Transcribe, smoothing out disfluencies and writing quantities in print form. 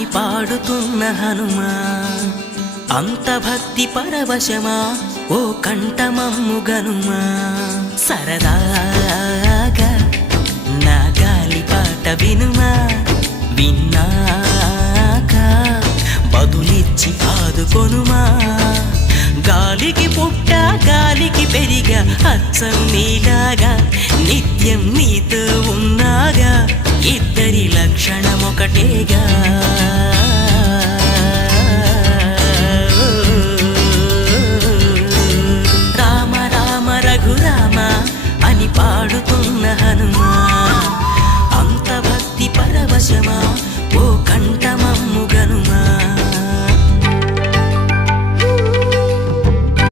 అని పాడుతున్న హనుమా అంత భక్తి పరవశమా ఓ కంఠమమ్ము గనుమా సరదాగా నా గాలి పాట వినుమా విన్నాక బదులిచ్చి ఆదుకొనుమా గాలికి పుట్ట గాలికి పెరిగా అచ్చం నీలాగా నిత్యం నీతో ఉన్నాగా ఇద్దరి లక్షణమొకటేగా